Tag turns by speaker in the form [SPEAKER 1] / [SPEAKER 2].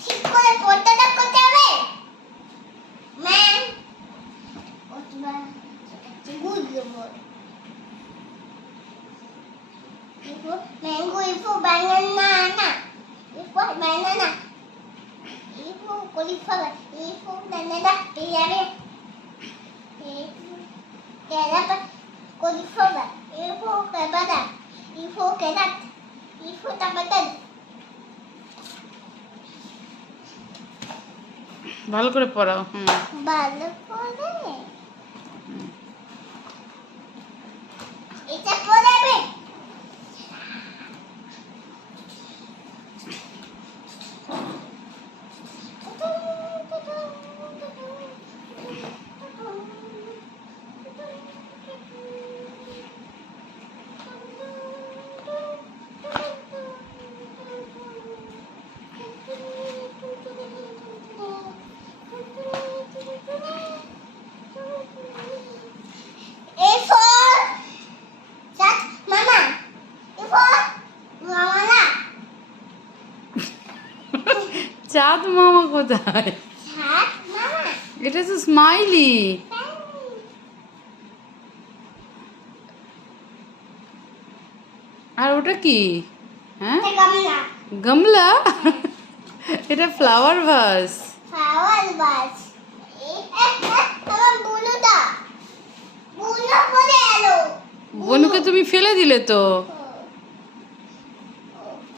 [SPEAKER 1] ঠিক করে পড়তেটা করতে হবে ম্যাম ও তোমার mango ipo banana na ipo banana ipo cauliflower ipo banana pilare carrot cauliflower ipo cabana ipo carrot ipo tomato
[SPEAKER 2] ভালো করে পড়াও হুম।
[SPEAKER 1] ভালো করে?
[SPEAKER 2] চাঁদ মামা কোথায়? এটা তো স্মাইলি আর ওটা কি? হ্যাঁ? গামলা। এটা ফ্লাওয়ার ভাস
[SPEAKER 1] পড়ে এলো।
[SPEAKER 2] বনুকে তুমি ফেলে দিলে তো?